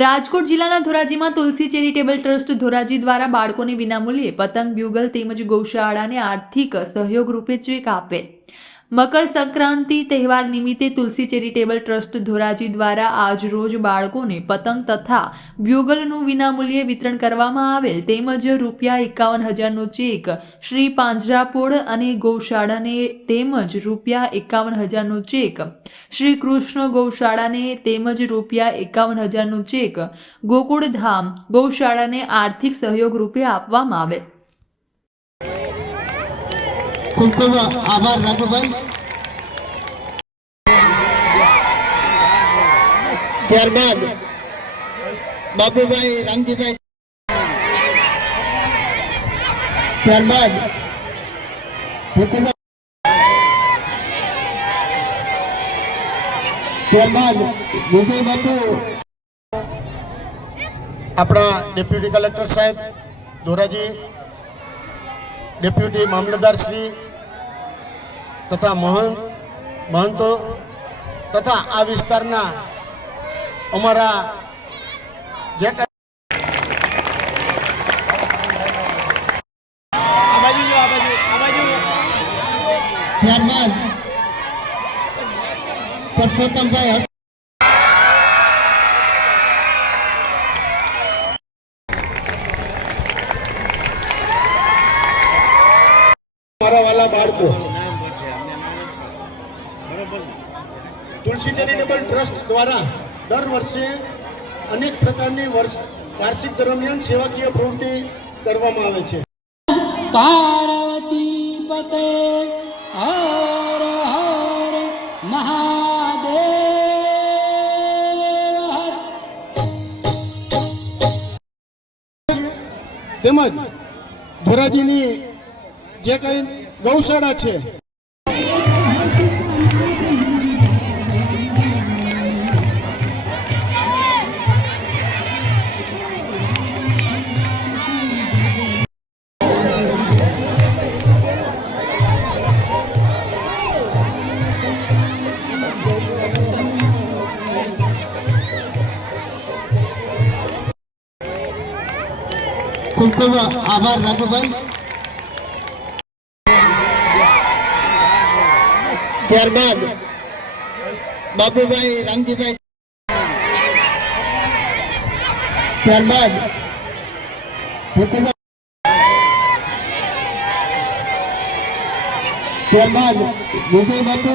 રાજકોટ જિલ્લાના ધોરાજીમાં તુલસી charitable trust Dhoraji દ્વારા બાળકોને વિનામૂલ્યે પતંગ, બ્યુગલ તેમજ ગૌશાળાને આર્થિક સહયોગ રૂપે ચેક આપેલ. મકર સંક્રાંતિ તહેવાર નિમિત્તે તુલસી ચેરિટેબલ ટ્રસ્ટ ધોરાજી દ્વારા આજ રોજ બાળકોને પતંગ તથા બ્યુગલનું વિનામૂલ્યે વિતરણ કરવામાં આવેલ તેમજ ₹51,000નો ચેક શ્રી પાંજરાપોળ અને ગૌશાળાને તેમજ ₹51,000નો ચેક શ્રી કૃષ્ણ ગૌશાળાને તેમજ ₹51,000નો ચેક ગોકુળધામ ગૌશાળાને આર્થિક સહયોગ રૂપે આપવામાં આવેલ. ખૂબ ખૂબ આભાર રાજુભાઈ. ત્યારબાદ બાબુભાઈ, રામજીભાઈ, ત્યારબાદ ત્યારબાદ વિજય બાપુ, આપણા ડેપ્યુટી કલેક્ટર સાહેબ ધોરાજી, ડેપ્યુટી મામલતદાર શ્રી તથા મહંતો તથા આ વિસ્તારના અમારા જે ત્યારબાદ પરસોત્તમભાઈ મારા વાલા બાળકો, તુલસી ચેરિટેબલ ટ્રસ્ટ દ્વારા દર વર્ષે અનેક પ્રકારની વાર્ષિક દરમિયાન સેવાકીય પ્રવૃત્તિ કરવામાં આવે છે. પાર્વતી પતે હર હર મહાદેવ. તેમજ ધોરાજીની જે કઈ ગૌશાળા છે ખૂબ ખૂબ આભાર રાજુભાઈ. ત્યારબાદ બાબુભાઈ, રામજીભાઈ, ત્યારબાદ ત્યારબાદ વિજય બાપુ,